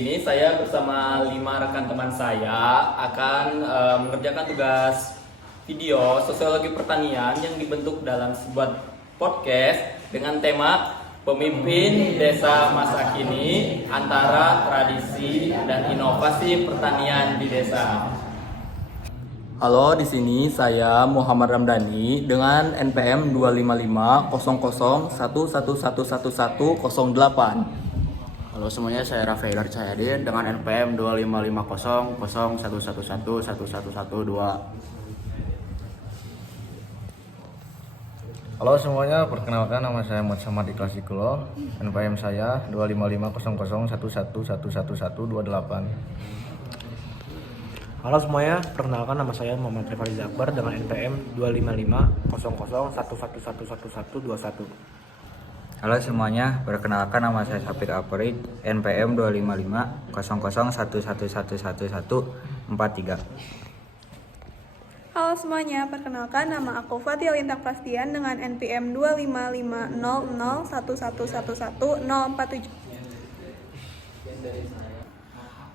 sini saya bersama 5 rekan teman saya akan mengerjakan tugas video sosiologi pertanian yang dibentuk dalam sebuah podcast dengan tema Pemimpin Desa Masa Kini Antara Tradisi dan Inovasi Pertanian di Desa. Halo, di sini saya Muhammad Ramdhani dengan NPM 2550011111108. Halo semuanya, saya Rafael Arcayadi dengan NPM 2550011111112. Halo semuanya, perkenalkan nama saya Muhammad Samad Ikhlas Ikulo. NPM saya 2550011111128. Halo semuanya, perkenalkan nama saya Muhammad Rifari Akbar dengan NPM 2550011111121. Halo semuanya, perkenalkan nama saya Sapir Aparid, NPM 2550011111143. Halo semuanya, perkenalkan nama aku Fatia Lintang Prastian dengan NPM 2550011111047.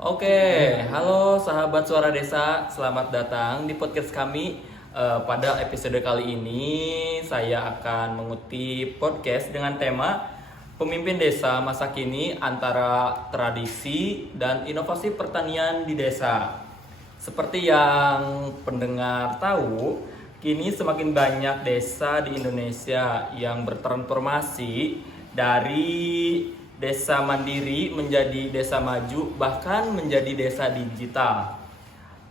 Oke, halo sahabat Suara Desa, selamat datang di podcast kami. Pada episode kali ini saya akan mengutip podcast dengan tema Pemimpin Desa Masa Kini Antara Tradisi dan Inovasi Pertanian di Desa. Seperti yang pendengar tahu, kini semakin banyak desa di Indonesia yang bertransformasi dari desa mandiri menjadi desa maju, bahkan menjadi desa digital.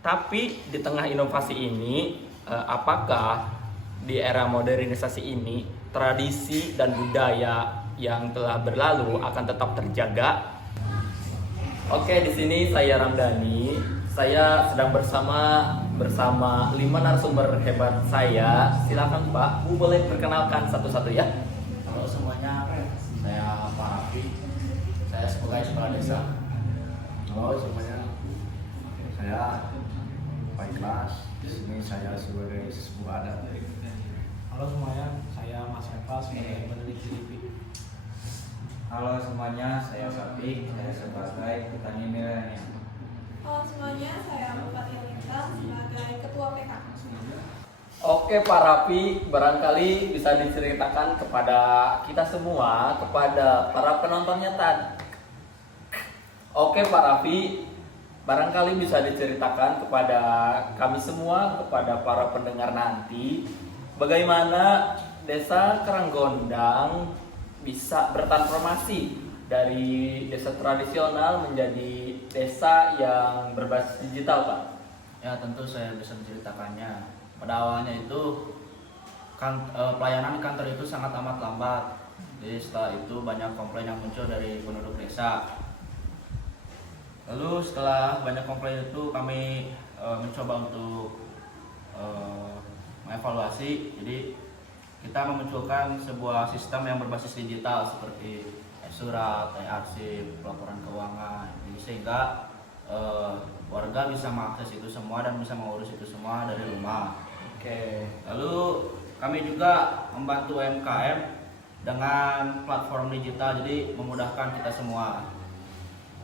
Tapi di tengah inovasi ini, apakah di era modernisasi ini tradisi dan budaya yang telah berlalu akan tetap terjaga? Oke, di sini saya Ramdhani. Saya sedang bersama 5 narasumber hebat saya. Silakan Pak, Bu boleh perkenalkan satu-satu ya. Halo semuanya, saya Pak Rafi. Saya sebagai kepala desa. Halo semuanya, saya Pak Ikhlas. Di sini saya sebagai sesepuh adat. Halo semuanya, saya Mas Eva sebagai peneliti LIPI. Halo semuanya, saya Sapi, saya sebagai petani milenial. Halo semuanya, saya Fatia Lintang sebagai Ketua PK. Oke Pak Rafi, barangkali bisa diceritakan kepada kita semua, kepada para penontonnya tadi. Oke Pak Rafi, barangkali bisa diceritakan kepada kami semua, kepada para pendengar nanti, bagaimana Desa Karanggondang bisa bertransformasi dari desa tradisional menjadi desa yang berbasis digital, Pak. Ya, tentu saya bisa menceritakannya. Pada awalnya itu pelayanan kantor itu sangat amat lambat. Jadi setelah itu banyak komplain yang muncul dari penduduk desa. Lalu setelah banyak komplain itu kami mencoba untuk mengevaluasi. Jadi kita memunculkan sebuah sistem yang berbasis digital seperti surat, arsip, laporan keuangan. Jadi sehingga warga bisa mengakses itu semua dan bisa mengurus itu semua dari rumah. Oke. Lalu kami juga membantu UMKM dengan platform digital, jadi memudahkan kita semua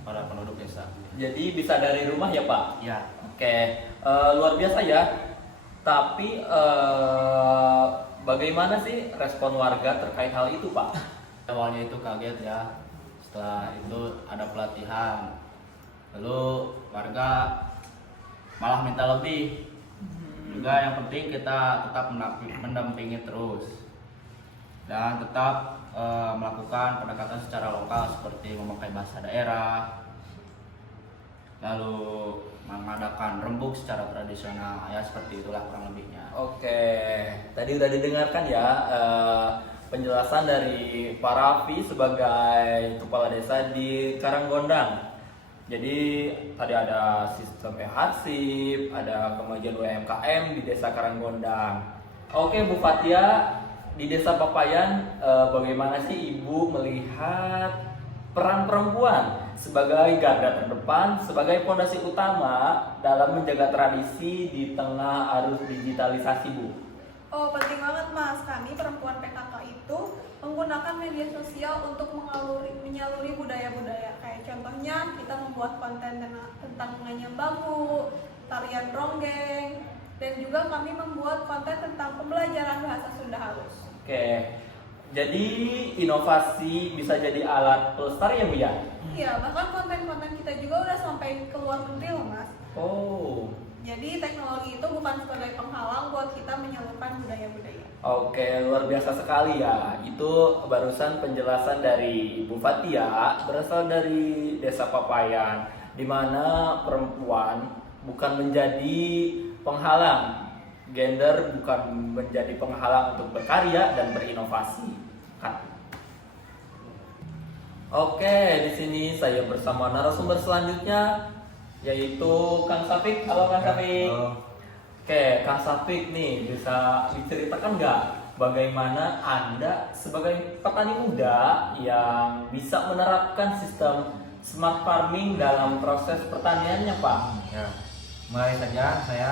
para penduduk desa. Jadi bisa dari rumah ya Pak? Ya, Oke, luar biasa ya. Tapi bagaimana sih respon warga terkait hal itu Pak? awalnya itu kaget ya. Setelah itu ada pelatihan. Lalu warga malah minta lebih. Juga yang penting kita tetap mendampingi terus. Dan tetap melakukan pendekatan secara lokal seperti memakai bahasa daerah. Lalu mengadakan rembuk secara tradisional. Ya seperti itulah kurang lebihnya. Oke, tadi udah didengarkan ya penjelasan dari Pak Raffi sebagai kepala desa di Karanggondang. Jadi tadi ada sistem e-arsip, ada kemajuan UMKM di desa Karanggondang. Oke Bu Fatia, di desa Papayan bagaimana sih Ibu melihat peran perempuan sebagai garda terdepan, sebagai fondasi utama dalam menjaga tradisi di tengah arus digitalisasi Bu? Oh, penting banget Mas. Kami perempuan PKK itu menggunakan media sosial untuk menyaluri budaya-budaya. Kayak contohnya kita membuat konten tentang menganyam bambu, tarian ronggeng, dan juga kami membuat konten tentang pembelajaran bahasa Sunda halus. Oke. Jadi inovasi bisa jadi alat pelestari ya Bu ya? Iya, bahkan konten-konten kita juga udah sampai ke luar negeri loh Mas. Oh. Jadi teknologi itu bukan sebagai penghalang buat kita menyalurkan budaya-budaya. Oke, luar biasa sekali ya. Itu barusan penjelasan dari Ibu Fatia, berasal dari Desa Papayan, di mana perempuan bukan menjadi penghalang, gender bukan menjadi penghalang untuk berkarya dan berinovasi. Kan? Oke, di sini saya bersama narasumber selanjutnya, yaitu Kang Sapik. Halo Kang Sapik. Halo. Oke, Kang Sapik nih bisa diceritakan nggak bagaimana Anda sebagai petani muda yang bisa menerapkan sistem smart farming dalam proses pertaniannya, Pak? Ya, mulai saja saya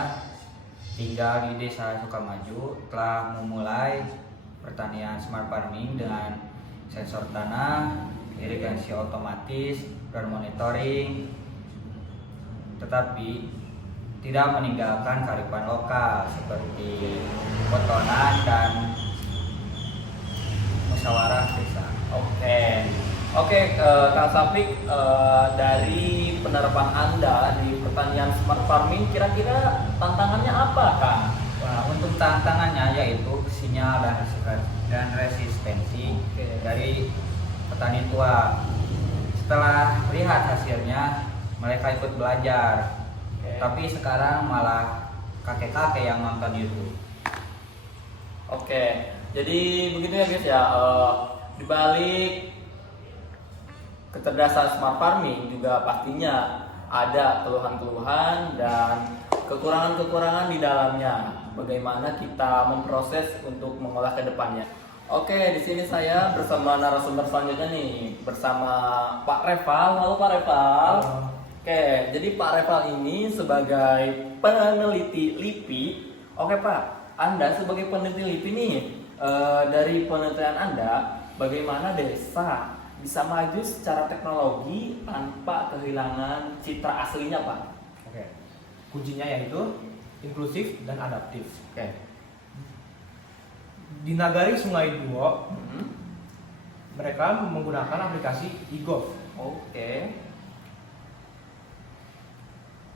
tinggal di Desa Sukamaju telah memulai pertanian smart farming dengan sensor tanah, irigasi otomatis, dan monitoring, tetapi tidak meninggalkan kearifan lokal seperti potongan dan musyawarah desa. Oke, Kang Sapik, dari penerapan Anda di pertanian smart farming, kira-kira tantangannya apa, Kang? Nah, untuk tantangannya yaitu sinyal dan resistensi dari petani tua. Setelah lihat hasilnya, mereka ikut belajar. Tapi sekarang malah kakek-kakek yang nonton YouTube. Oke, jadi begitu ya guys ya. Di balik kecerdasan smart farming juga pastinya ada keluhan-keluhan dan kekurangan-kekurangan di dalamnya. Bagaimana kita memproses untuk mengolah ke depannya. Oke, di sini saya bersama narasumber selanjutnya nih, bersama Pak Reval. Halo Pak Reval. Oke, jadi Pak Reval ini sebagai peneliti LIPI. Oke Pak, Anda sebagai peneliti LIPI nih, dari penelitian Anda, bagaimana desa bisa maju secara teknologi tanpa kehilangan citra aslinya, Pak? Oke. Kuncinya yaitu inklusif dan adaptif. Oke. Di Nagari Sungai Duo, mereka menggunakan aplikasi e-golf, Oke.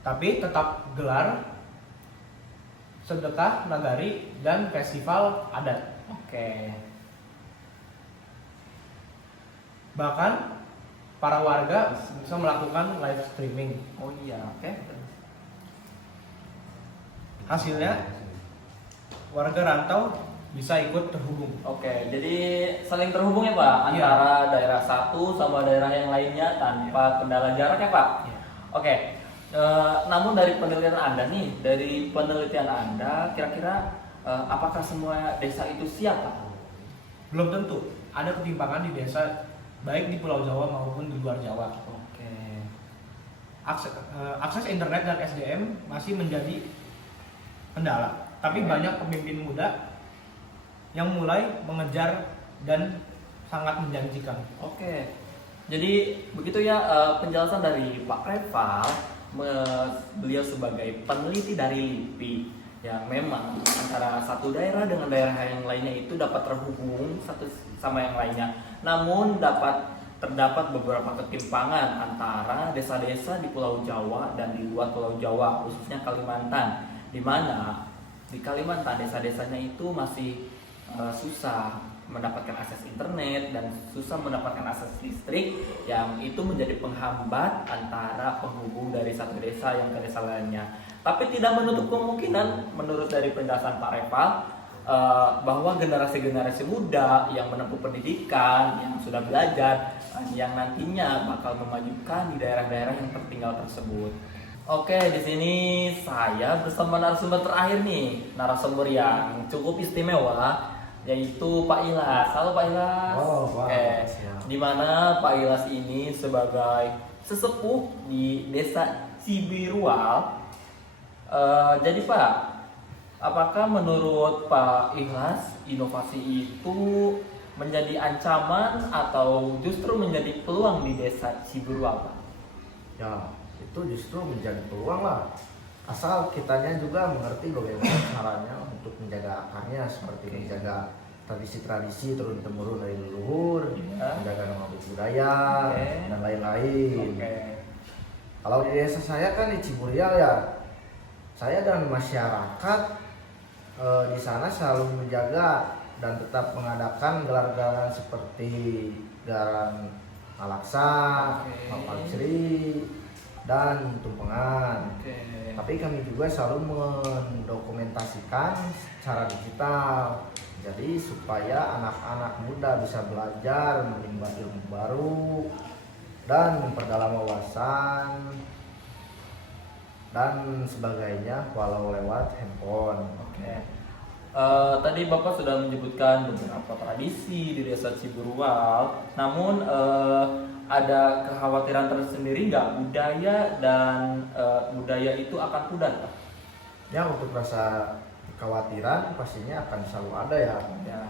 tapi tetap gelar sedekah nagari dan festival adat. Oke. Bahkan para warga bisa melakukan live streaming. Oh iya, oke. Hasilnya warga rantau bisa ikut terhubung. Oke, jadi saling terhubung ya Pak, Iya. antara daerah satu sama daerah yang lainnya tanpa kendala jarak ya Pak? Iya. Oke, namun dari penelitian Anda nih, dari penelitian Anda, kira-kira apakah semua desa itu siap Pak? Belum tentu, ada ketimpangan di desa baik di Pulau Jawa maupun di luar Jawa. Oke. Akses internet dan SDM masih menjadi kendala, tapi banyak pemimpin muda yang mulai mengejar dan sangat menjanjikan. Oke. Jadi begitu ya penjelasan dari Pak Reval, beliau sebagai peneliti dari LIPI yang memang antara satu daerah dengan daerah yang lainnya itu dapat terhubung satu sama yang lainnya. Namun terdapat beberapa ketimpangan antara desa-desa di Pulau Jawa dan di luar Pulau Jawa, khususnya Kalimantan, di mana di Kalimantan desa-desanya itu masih susah mendapatkan akses internet dan susah mendapatkan akses listrik, yang itu menjadi penghambat antara penghubung dari satu desa yang ke desa lainnya. Tapi tidak menutup kemungkinan menurut dari penjelasan Pak Reval bahwa generasi-generasi muda yang menempuh pendidikan, yang sudah belajar, yang nantinya bakal memajukan di daerah-daerah yang tertinggal tersebut. Oke, di sini saya bersama narasumber terakhir nih, narasumber yang cukup istimewa, yaitu Pak Ilas. Halo Pak Ilas. Oh, wow. Oke, Siap. di mana Pak Ilas ini sebagai sesepuh di Desa Cibirual. Jadi Pak, apakah menurut Pak Ikhlas inovasi itu menjadi ancaman atau justru menjadi peluang di desa Ciburual, Pak? Ya, itu justru menjadi peluang lah. Asal kitanya juga mengerti bagaimana caranya untuk menjaga akarnya, seperti menjaga tradisi-tradisi turun-temurun dari leluhur, Ya. menjaga nama budaya, Oke. dan lain-lain. Oke. Kalau di desa saya kan di Ciburial ya, saya dan masyarakat di sana selalu menjaga dan tetap mengadakan gelar-gelaran seperti gelaran Alaksa, Oke. Mapalceri, dan Tumpengan. Oke. Tapi kami juga selalu mendokumentasikan secara digital. Jadi supaya anak-anak muda bisa belajar, menimba ilmu baru, dan memperdalam wawasan dan sebagainya walau lewat handphone. Oke. Tadi Bapak sudah menyebutkan beberapa tradisi di desa Ciburual, namun ada kekhawatiran tersendiri nggak budaya dan budaya itu akan pudar, Pak? Ya, untuk rasa kekhawatiran pastinya akan selalu ada ya. Ya.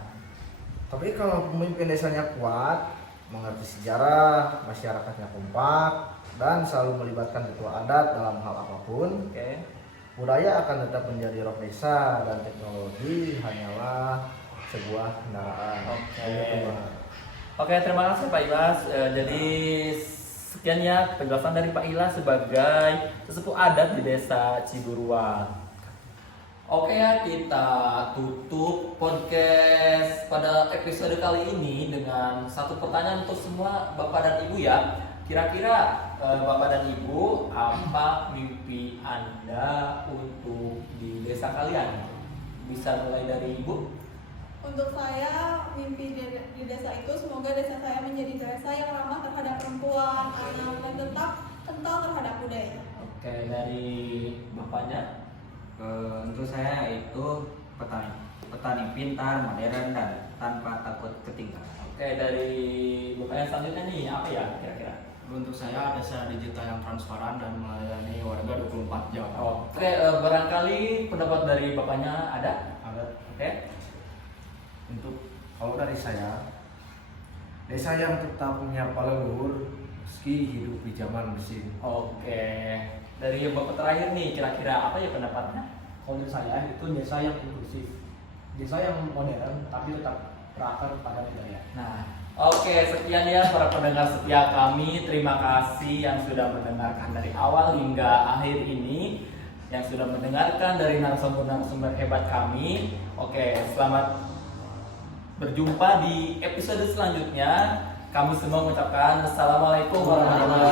Tapi kalau pemimpin desanya kuat, mengerti sejarah, masyarakatnya kompak, dan selalu melibatkan ketua adat dalam hal apapun, Oke. budaya akan tetap menjadi roh desa dan teknologi hanyalah sebuah kendaraan. Oke. Begitu, Bang. Oke, terima kasih Pak Ilas. Jadi sekian ya penjelasan dari Pak Ilas sebagai sesepuh adat di desa Ciburual. Oke ya, kita tutup podcast pada episode kali ini dengan satu pertanyaan untuk semua Bapak dan Ibu ya. Kira-kira Bapak dan Ibu, apa mimpi Anda untuk di desa kalian? Bisa mulai dari Ibu? Untuk saya, mimpi di desa itu semoga desa saya menjadi desa yang ramah terhadap perempuan, anak, dan tetap kental terhadap budaya. Oke, dari Bapaknya? Untuk saya itu petani pintar, modern, dan tanpa takut ketinggalan. Oke, dari Bapaknya selanjutnya nih, apa ya kira-kira? Untuk saya desa digital yang transparan dan melayani warga 24 jam. Oke, barangkali pendapat dari Bapaknya ada? Ada. Oke. Untuk kalau dari saya, desa yang tetap menyapa leluhur meski hidup di zaman mesin. Oke. Dari Bapak terakhir nih, kira-kira apa ya pendapatnya? Kalau menurut saya itu desa yang inklusif, desa yang modern tapi tetap berakar pada budaya. Nah, oke, sekian ya para pendengar setia kami. Terima kasih yang sudah mendengarkan dari awal hingga akhir ini, yang sudah mendengarkan dari narasumber-narasumber hebat kami. Oke, selamat berjumpa di episode selanjutnya. Kami semua mengucapkan assalamualaikum warahmatullahi